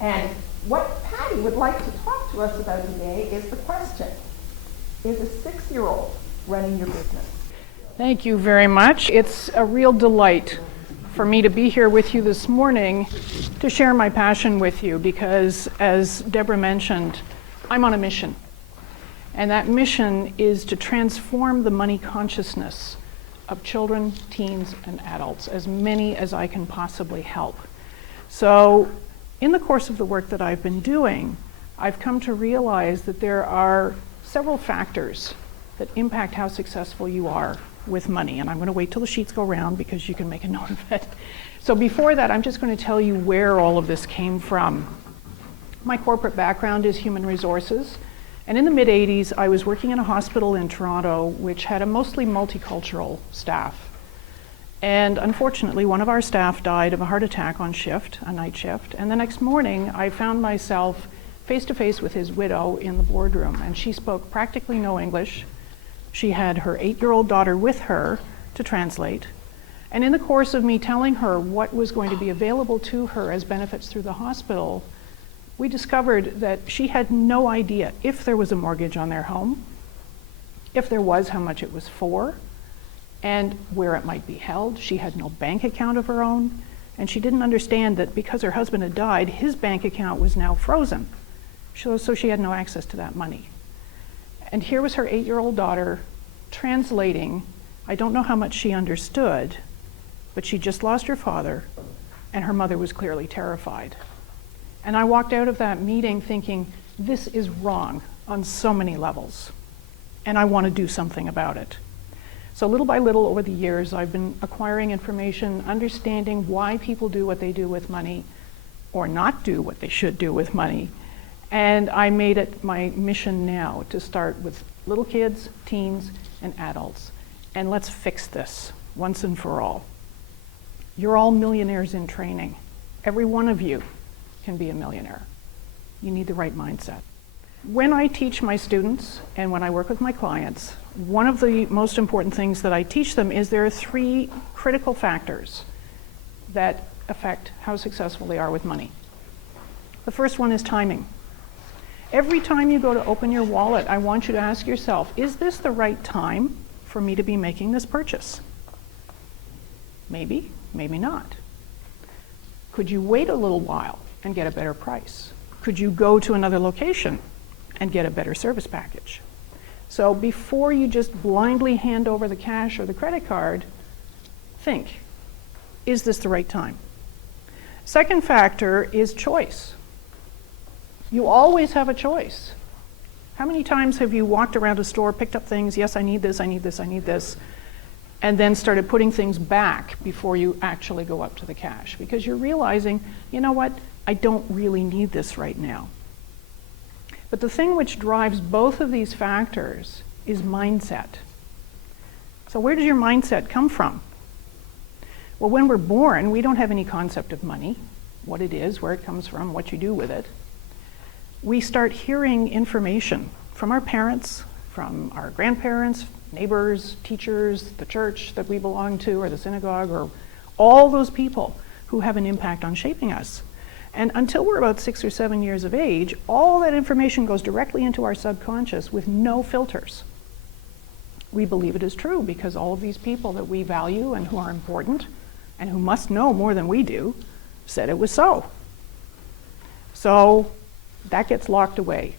And what Patti would like to talk to us about today is the question, is a 6-year-old running your business? Thank you very much. It's a real delight for me to be here with you this morning to share my passion with you because, as Deborah mentioned, I'm on a mission. And that mission is to transform the money consciousness of children, teens, and adults, as many as I can possibly help. So in the course of the work that I've been doing, I've come to realize that there are several factors that impact how successful you are with money. And I'm going to wait till the sheets go around because you can make a note of it. So before that, I'm just going to tell you where all of this came from. My corporate background is human resources. And in the mid-'80s, I was working in a hospital in Toronto, which had a mostly multicultural staff. And unfortunately, one of our staff died of a heart attack on shift, a night shift. And the next morning, I found myself face-to-face with his widow in the boardroom. And she spoke practically no English. She had her 8-year-old daughter with her to translate. And in the course of me telling her what was going to be available to her as benefits through the hospital, we discovered that she had no idea if there was a mortgage on their home, if there was, how much it was for, and where it might be held. She had no bank account of her own, and she didn't understand that because her husband had died, his bank account was now frozen. So she had no access to that money. And here was her 8-year-old daughter translating. I don't know how much she understood, but she just lost her father, and her mother was clearly terrified. And I walked out of that meeting thinking, this is wrong on so many levels, and I want to do something about it. So little by little over the years, I've been acquiring information, understanding why people do what they do with money, or not do what they should do with money. And I made it my mission now to start with little kids, teens, and adults. And let's fix this once and for all. You're all millionaires in training. Every one of you can be a millionaire. You need the right mindset. When I teach my students and when I work with my clients, one of the most important things that I teach them is there are 3 critical factors that affect how successful they are with money. The first one is timing. Every time you go to open your wallet, I want you to ask yourself, is this the right time for me to be making this purchase? Maybe, maybe not. Could you wait a little while and get a better price? Could you go to another location and get a better service package? So before you just blindly hand over the cash or the credit card, think, is this the right time? Second factor is choice. You always have a choice. How many times have you walked around a store, picked up things, yes, I need this, I need this, I need this, and then started putting things back before you actually go up to the cash? Because you're realizing, you know what, I don't really need this right now. But the thing which drives both of these factors is mindset. So where does your mindset come from? Well, when we're born, we don't have any concept of money, what it is, where it comes from, what you do with it. We start hearing information from our parents, from our grandparents, neighbors, teachers, the church that we belong to, or the synagogue, or all those people who have an impact on shaping us. And until we're about 6 or 7 years of age, all that information goes directly into our subconscious with no filters. We believe it is true because all of these people that we value and who are important and who must know more than we do said it was so. So that gets locked away.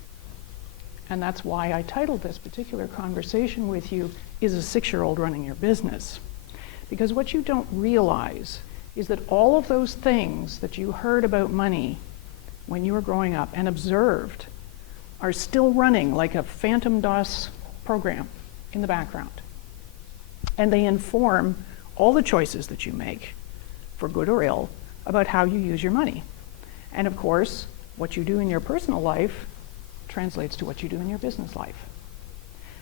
And that's why I titled this particular conversation with you, Is a 6-year-old Running Your Business? Because what you don't realize is that all of those things that you heard about money when you were growing up and observed are still running like a phantom DOS program in the background. And they inform all the choices that you make, for good or ill, about how you use your money. And of course, what you do in your personal life translates to what you do in your business life.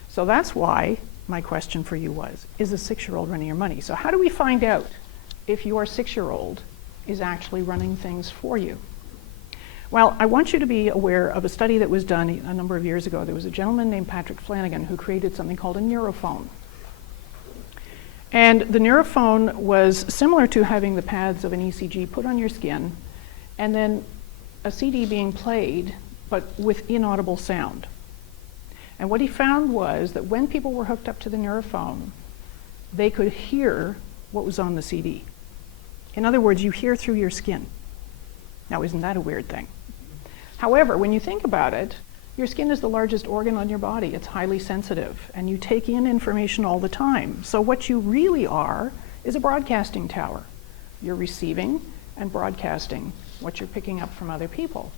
So that's why my question for you was, is a 6-year-old running your money? So how do we find out if your 6-year-old is actually running things for you? Well, I want you to be aware of a study that was done a number of years ago. There was a gentleman named Patrick Flanagan who created something called a neurophone. And the neurophone was similar to having the pads of an ECG put on your skin and then a CD being played, but with inaudible sound. And what he found was that when people were hooked up to the neurophone, they could hear what was on the CD. In other words, you hear through your skin. Now, isn't that a weird thing? However, when you think about it, your skin is the largest organ on your body. It's highly sensitive, and you take in information all the time. So what you really are is a broadcasting tower. You're receiving and broadcasting what you're picking up from other people.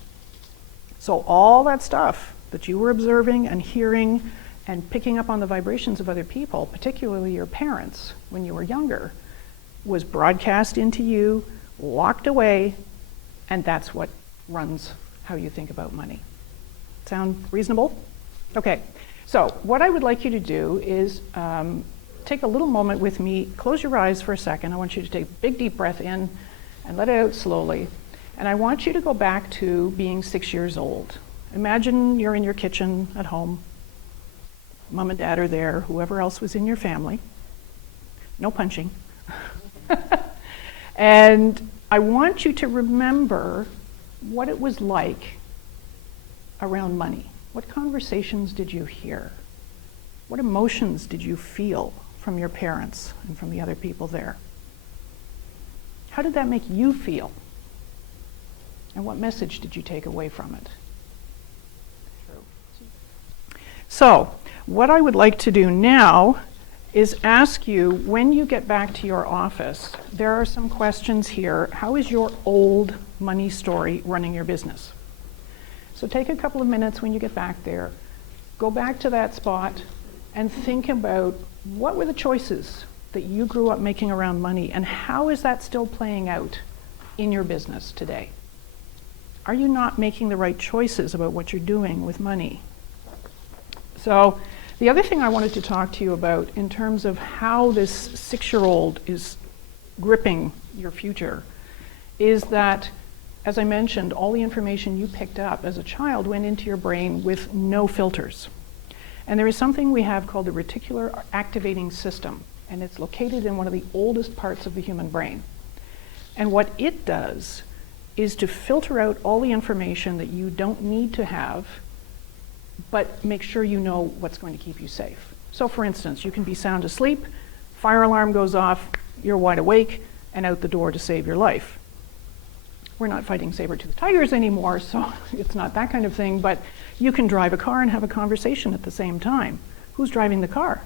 So all that stuff that you were observing and hearing and picking up on the vibrations of other people, particularly your parents when you were younger, was broadcast into you, locked away, and that's what runs how you think about money. Sound reasonable? Okay, so what I would like you to do is take a little moment with me, close your eyes for a second. I want you to take a big deep breath in and let it out slowly. And I want you to go back to being 6 years old. Imagine you're in your kitchen at home. Mom and dad are there, whoever else was in your family. No punching. And I want you to remember what it was like around money. What conversations did you hear? What emotions did you feel from your parents and from the other people there? How did that make you feel? And what message did you take away from it? So, what I would like to do now is ask you, when you get back to your office, there are some questions here. How is your old money story running your business? So take a couple of minutes when you get back there, go back to that spot and think about what were the choices that you grew up making around money, and how is that still playing out in your business today? Are you not making the right choices about what you're doing with money? So the other thing I wanted to talk to you about in terms of how this 6-year-old is gripping your future is that, as I mentioned, all the information you picked up as a child went into your brain with no filters. And there is something we have called the reticular activating system, and it's located in one of the oldest parts of the human brain. And what it does is to filter out all the information that you don't need to have, but make sure you know what's going to keep you safe. So for instance, you can be sound asleep, fire alarm goes off, you're wide awake, and out the door to save your life. We're not fighting saber-toothed tigers anymore, so it's not that kind of thing, but you can drive a car and have a conversation at the same time. Who's driving the car?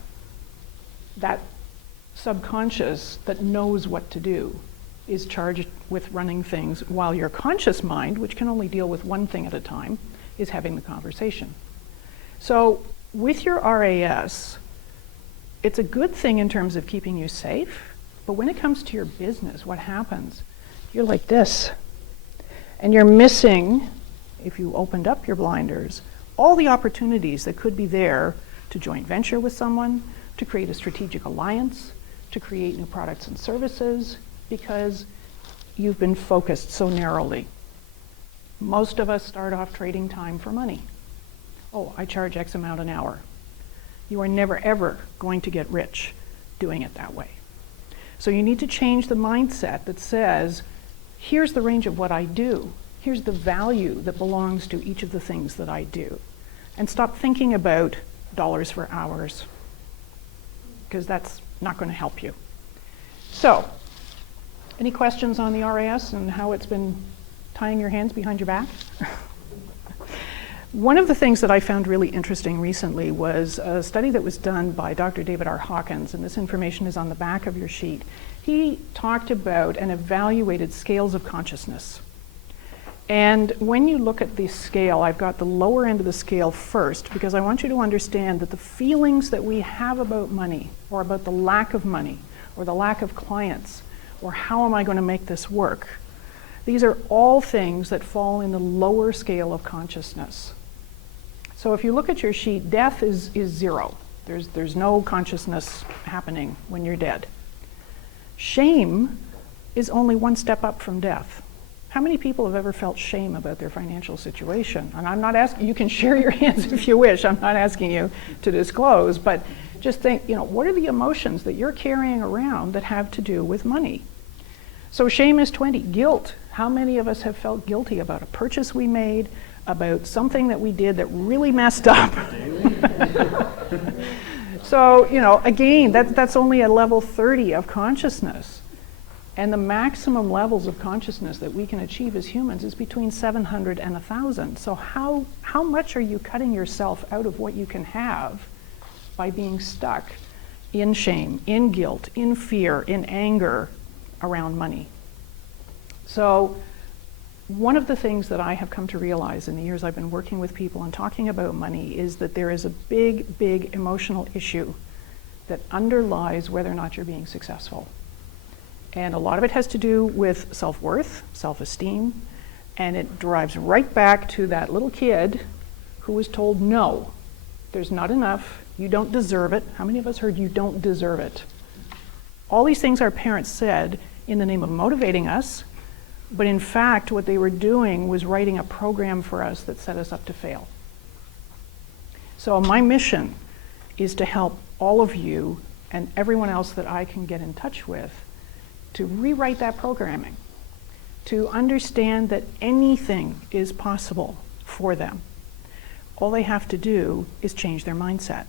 That subconscious that knows what to do is charged with running things, while your conscious mind, which can only deal with one thing at a time, is having the conversation. So with your RAS, it's a good thing in terms of keeping you safe, but when it comes to your business, what happens? You're like this, and you're missing, if you opened up your blinders, all the opportunities that could be there to joint venture with someone, to create a strategic alliance, to create new products and services, because you've been focused so narrowly. Most of us start off trading time for money. Oh, I charge X amount an hour. You are never, ever going to get rich doing it that way. So you need to change the mindset that says, here's the range of what I do. Here's the value that belongs to each of the things that I do. And stop thinking about dollars for hours, because that's not going to help you. So, any questions on the RAS and how it's been tying your hands behind your back? One of the things that I found really interesting recently was a study that was done by Dr. David R. Hawkins, and this information is on the back of your sheet. He talked about and evaluated scales of consciousness. And when you look at the scale, I've got the lower end of the scale first, because I want you to understand that the feelings that we have about money, or about the lack of money, or the lack of clients, or how am I going to make this work, these are all things that fall in the lower scale of consciousness. So if you look at your sheet, death is zero. There's no consciousness happening when you're dead. Shame is only one step up from death. How many people have ever felt shame about their financial situation? And I'm not asking, you can share your hands if you wish, I'm not asking you to disclose, but just think, what are the emotions that you're carrying around that have to do with money? So shame is 20, guilt How many of us have felt guilty about a purchase we made, about something that we did that really messed up? So, again, that's only a level 30 of consciousness. And the maximum levels of consciousness that we can achieve as humans is between 700 and 1,000. So how much are you cutting yourself out of what you can have by being stuck in shame, in guilt, in fear, in anger around money? So one of the things that I have come to realize in the years I've been working with people and talking about money is that there is a big, big emotional issue that underlies whether or not you're being successful. And a lot of it has to do with self-worth, self-esteem, and it drives right back to that little kid who was told, no, there's not enough, you don't deserve it. How many of us heard you don't deserve it? All these things our parents said in the name of motivating us, but in fact what they were doing was writing a program for us that set us up to fail. So my mission is to help all of you and everyone else that I can get in touch with to rewrite that programming, to understand that anything is possible for them. All they have to do is change their mindset.